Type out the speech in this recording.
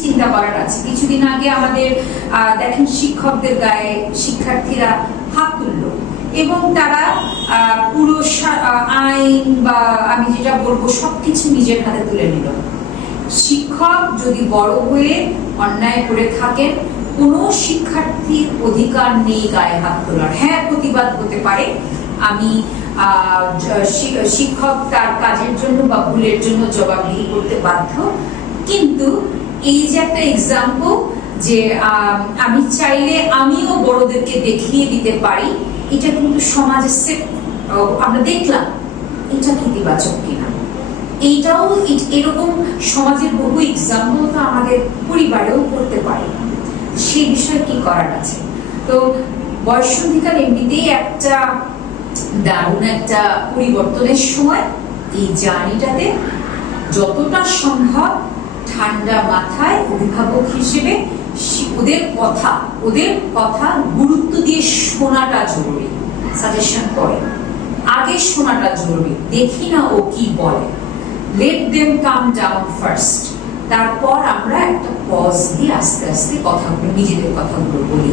চিন্তা করার আছে। কিছুদিন আগে আমাদের দেখেন শিক্ষকদের গায়ে শিক্ষার্থীরা হাত তুললো এবং তারা পুরো আইন বা আমি যেটা বলবো সবকিছু নিজের হাতে তুলে নিল। শিক্ষক যদি বড় হয়ে অন্যায় করে থাকেন, কোনো শিক্ষার্থীর অধিকার নেই গায়ে হাত তোলার। হ্যাঁ, প্রতিবাদ হতে পারে, আমি শিক্ষক তার কাজের জন্য বা ভুলের জন্য জবাবদিহি করতে বাধ্য, কিন্তু এই যে একটা এক্সাম্পল যে আমি চাইলে আমিও বড়দেরকে দেখিয়ে দিতে পারি, এটা কিন্তু সমাজে আমরা দেখলাম এটা ইতিবাচক কিনা। এইটাও এরকম সমাজের বহু এক্সাম্পল তো আমাদের পরিবারেও করতে পারি। সেই বিষয়ে কি করার আছে? তো বয়ঃসন্ধিকাল এমনিতেই একটা দারুণ একটা পরিবর্তনের সময়। এই জার্নিটাতে যতটা সম্ভব ঠান্ডা মাথায় অভিভাবক হিসেবে ওদের কথা গুরুত্ব দিয়ে শোনাটা জরুরি। সাজেশন পরে আগে শোনাটা জরুরি, দেখি না ও কি বলে, let them come down first, তারপর আমরা একটা পজ দিয়ে আস্তে আস্তে কথাগুলো নিজেদের কথাগুলো বলি।